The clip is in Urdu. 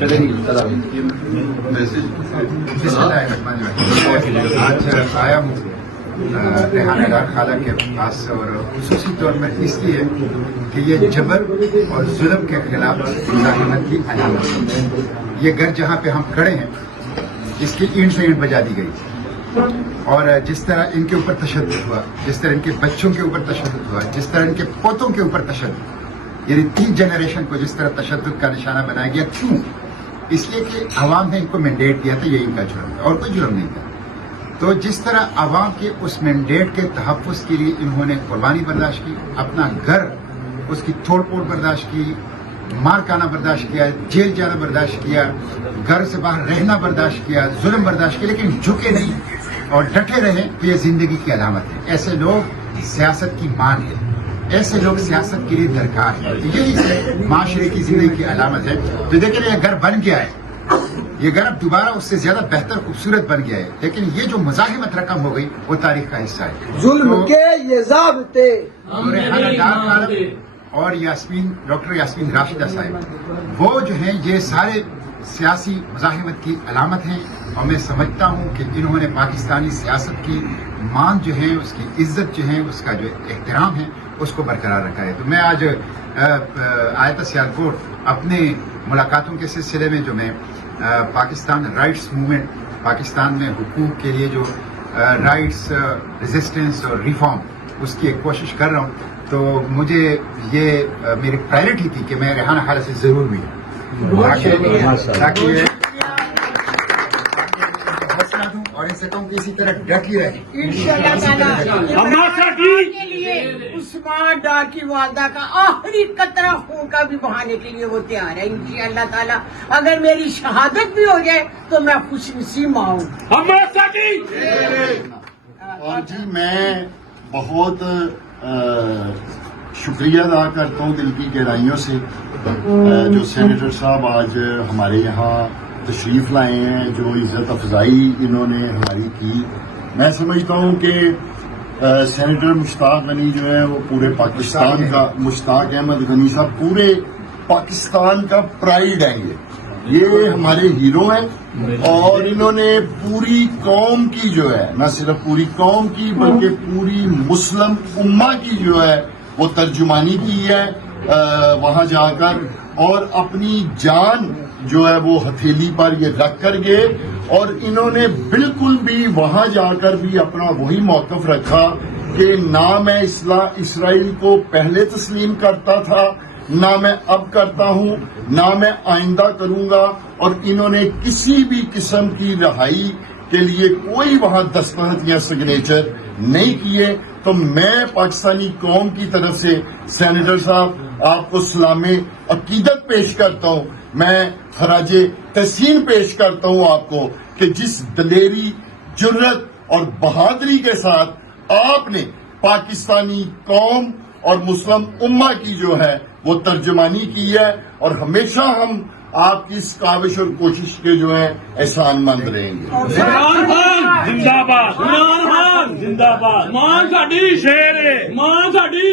آج آیا ہوں ریحانہ ڈار خالہ کے پاس اور خصوصی طور پر اس لیے کہ یہ جبر اور ظلم کے خلاف مزاحمت کی علامت ہے. یہ گھر جہاں پہ ہم کھڑے ہیں اس کی اینٹ سے اینٹ بجا دی گئی اور جس طرح ان کے اوپر تشدد ہوا، جس طرح ان کے بچوں کے اوپر تشدد ہوا، جس طرح ان کے پوتوں کے اوپر تشدد، یعنی 3 جنریشن کو جس طرح تشدد کا نشانہ بنایا گیا. کیوں؟ اس لیے کہ عوام نے ان کو مینڈیٹ دیا تھا، یہ ان کا جرم ہے اور کوئی جرم نہیں تھا. تو جس طرح عوام کے اس مینڈیٹ کے تحفظ کے لیے انہوں نے قربانی برداشت کی، اپنا گھر اس کی توڑ پھوڑ برداشت کی، مار کھانا برداشت کیا، جیل جانا برداشت کیا، گھر سے باہر رہنا برداشت کیا، ظلم برداشت کیا، لیکن جھکے نہیں اور ڈٹے رہے تو یہ زندگی کی علامت ہے. ایسے لوگ سیاست کی مانگ ہے، ایسے لوگ سیاست کے لیے درکار ہے. یہی معاشرے کی زندگی کی علامت ہے. تو دیکھیں یہ گھر بن گیا ہے، یہ گھر اب دوبارہ اس سے زیادہ بہتر خوبصورت بن گیا ہے، لیکن یہ جو مزاحمت رقم ہو گئی وہ تاریخ کا حصہ ہے. ظلم کے یہ ضابطے ریحانہ ڈار خالہ اور ڈاکٹر یاسمین راشدہ صاحب، وہ جو ہیں یہ سارے سیاسی مزاحمت کی علامت ہیں. اور میں سمجھتا ہوں کہ انہوں نے پاکستانی سیاست کی مان جو ہے، اس کی عزت جو ہے، اس کا جو احترام ہے اس کو برقرار رکھا ہے. تو میں آج آیا تھا سیالکوٹ اپنے ملاقاتوں کے سلسلے میں، جو میں پاکستان رائٹس موومنٹ، پاکستان میں حقوق کے لیے جو رائٹس ریزسٹنس اور ریفارم، اس کی ایک کوشش کر رہا ہوں. تو مجھے یہ میری پرائرٹی تھی کہ میں ریحانہ خالہ سے ضرور ملوں تاکہ حوصلہ دوں اور ان سے کہوں کہ اسی طرح ڈٹی رہے. انشاءاللہ کے لیے عثمان ڈار کی والدہ کا آخری قطرہ خون کا بھی بہانے کے لیے وہ تیار ہے. انشاءاللہ تعالی اگر میری شہادت بھی ہو جائے تو میں خوش نصیب ماں ہوں. اور جی میں بہت شکریہ ادا کرتا ہوں دل کی گہرائیوں سے جو سینیٹر صاحب آج ہمارے یہاں تشریف لائے ہیں، جو عزت افزائی انہوں نے ہماری کی. میں سمجھتا ہوں کہ سینیٹر مشتاق غنی جو ہے وہ پورے پاکستان کا، مشتاق احمد غنی صاحب پورے پاکستان کا پرائیڈ ہے. یہ ہمارے ہیرو ہیں اور انہوں نے پوری قوم کی جو ہے، نہ صرف پوری قوم کی بلکہ پوری مسلم امہ کی جو ہے وہ ترجمانی کی ہے وہاں جا کر، اور اپنی جان جو ہے وہ ہتھیلی پر یہ رکھ کر گئے. اور انہوں نے بالکل بھی وہاں جا کر بھی اپنا وہی موقف رکھا کہ نہ میں اسرائیل کو پہلے تسلیم کرتا تھا، نہ میں اب کرتا ہوں، نہ میں آئندہ کروں گا. اور انہوں نے کسی بھی قسم کی رہائی کے لیے کوئی وہاں دستخط یا سگنیچر نہیں کیے. تو میں پاکستانی قوم کی طرف سے سینیٹر صاحب آپ کو سلام عقیدت پیش کرتا ہوں، میں خراج تحسین پیش کرتا ہوں آپ کو کہ جس دلیری، جرت اور بہادری کے ساتھ آپ نے پاکستانی قوم اور مسلم امہ کی جو ہے وہ ترجمانی کی ہے، اور ہمیشہ ہم آپ کی اس کاوش اور کوشش کے جو ہیں احسان مند رہیں گے. عمران خان زندہ باد، عمران خان زندہ باد، ماں ساڈی شیر ہے، ماں ساڈی